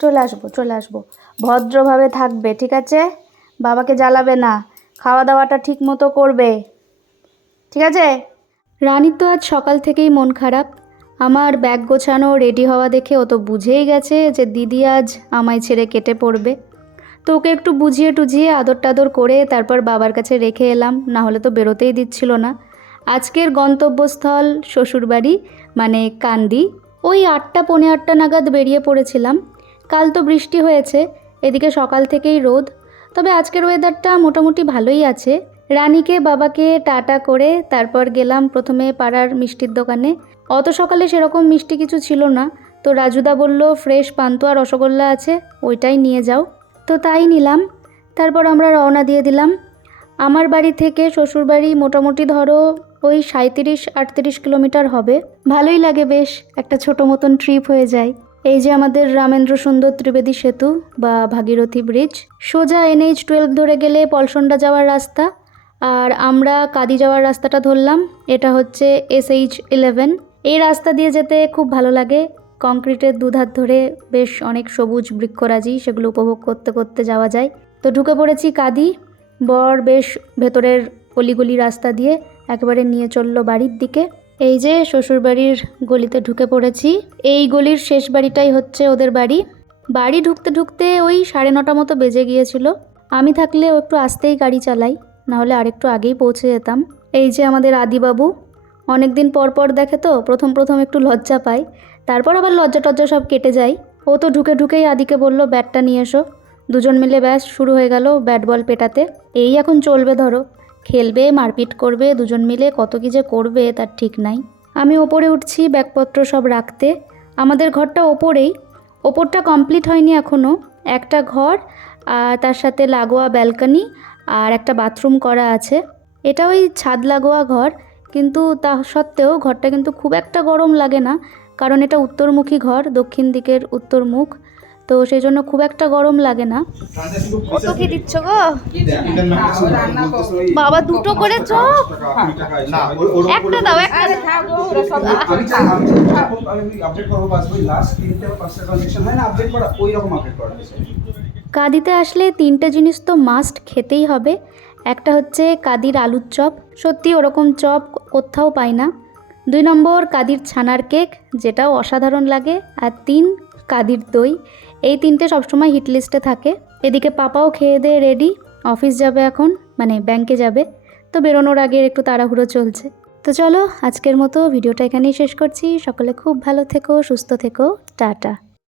চলে আসবো। ভদ্রভাবে থাকবে, ঠিক আছে? বাবাকে জ্বালাবে না, খাওয়া দাওয়াটা ঠিক মতো করবে, ঠিক আছে? রানীর তো আজ সকাল থেকেই মন খারাপ। আমার ব্যাগ গোছানো রেডি হওয়া দেখে ও তো বুঝেই গেছে যে দিদি আজ আমায় ছেড়ে কেটে পড়বে। তো ওকে একটু বুঝিয়ে টুঝিয়ে আদর টাদর করে তারপর বাবার কাছে রেখে এলাম, না হলে তো বেরোতেই দিচ্ছিল না। আজকের গন্তব্যস্থল শ্বশুরবাড়ি, মানে কান্দি। ওই 8টা পৌনে 8টা নাগাদ বেরিয়ে পড়েছিলাম। কাল তো বৃষ্টি হয়েছে, এদিকে সকাল থেকেই রোদ। তবে আজকের ওয়েদারটা মোটামুটি ভালোই আছে। রানীকে বাবাকে টাটা করে তারপর গেলাম প্রথমে পাড়ার মিষ্টির দোকানে। অত সকালে সেরকম মিষ্টি কিছু ছিল না, তো রাজুদা বলল ফ্রেশ পান্তুয়া রসগোল্লা আছে, ওইটাই নিয়ে যাও। তো তাই নিলাম। তারপর আমরা রওনা দিয়ে দিলাম। আমার বাড়ি থেকে শ্বশুরবাড়ি মোটামুটি ধরো ওই 37-38 কিলোমিটার হবে। ভালোই লাগে, বেশ একটা ছোটো মতন ট্রিপ হয়ে যায়। এই যে আমাদের রামেন্দ্র সুন্দর ত্রিবেদী সেতু বা ভাগীরথী ব্রিজ। সোজা NH-12 ধরে গেলে পলসন্ডা যাওয়ার রাস্তা, আর আমরা কাদি যাওয়ার রাস্তাটা ধরলাম। এটা হচ্ছে SH-11। এই রাস্তা দিয়ে যেতে খুব ভালো লাগে। কংক্রিটের দুধার ধরে বেশ অনেক সবুজ বৃক্ষরাজি, সেগুলো উপভোগ করতে করতে যাওয়া যায়। তো ঢুকে পড়েছি কাদি। বর বেশ ভেতরের অলিগলি রাস্তা দিয়ে একেবারে নিয়ে চললো বাড়ির দিকে। এই যে শ্বশুরবাড়ির গলিতে ঢুকে পড়েছি। এই গলির শেষ বাড়িটাই হচ্ছে ওদের বাড়ি। বাড়ি ঢুকতে ঢুকতে ওই 9:30 মতো বেজে গিয়েছিল। আমি থাকলে ও একটু আস্তেই গাড়ি চালাই, নাহলে আরেকটু আগেই পৌঁছে যেতাম। এই যে আমাদের আদিবাবু, অনেক দিন পর পর দেখে তো প্রথম প্রথম একটু লজ্জা পায়, তারপর আবার লজ্জা টজ্জা সব কেটে যায়। ও তো ঢুকেই আদিকে বলল ব্যাটটা নিয়ে এসো। দুজন মিলে ব্যাস শুরু হয়ে গেল ব্যাট বল পেটাতে। এই এখন চলবে, ধরো খেলবে, মারপিট করবে, দুজন মিলে কত কী যে করবে তার ঠিক নাই। আমি ওপরে উঠছি ব্যাগপত্র সব রাখতে। আমাদের ঘরটা ওপরেই, ওপরটা কমপ্লিট হয়নি এখনও। একটা ঘর আর তার সাথে লাগোয়া ব্যালকনি আর একটা বাথরুম করা আছে। এটা ওই ছাদ লাগোয়া ঘর, কিন্তু তা সত্ত্বেও ঘরটা কিন্তু খুব একটা গরম লাগে না, কারণ এটা উত্তরমুখী ঘর, দক্ষিণ দিকের উত্তর মুখ, তো সেই জন্য খুব একটা গরম লাগে না। কত কি দিচ্ছ গো বাবা? 2টো করে চপ, একটা দাও, একটা। কাদিতে আসলে 3টে জিনিস তো মাস্ট খেতেই হবে। একটা হচ্ছে কাদির আলুর চপ, সত্যি ওরকম চপ কোথাও পাই না। 2 নম্বর কাদির ছানার কেক, যেটাও অসাধারণ লাগে। আর 3 কাদির দই। এই 3টে সবসময় হিট লিস্টে থাকে। এদিকে পাপাও খেয়ে দিয়ে রেডি, অফিস যাবে এখন, মানে ব্যাংকে যাবে। তো বেরোনোর আগে একটু তাড়াহুড়ো চলছে। তো চলো আজকের মতো ভিডিওটা এখানেই শেষ করছি। সকলে খুব ভালো থেকো, সুস্থ থেকো, টাটা।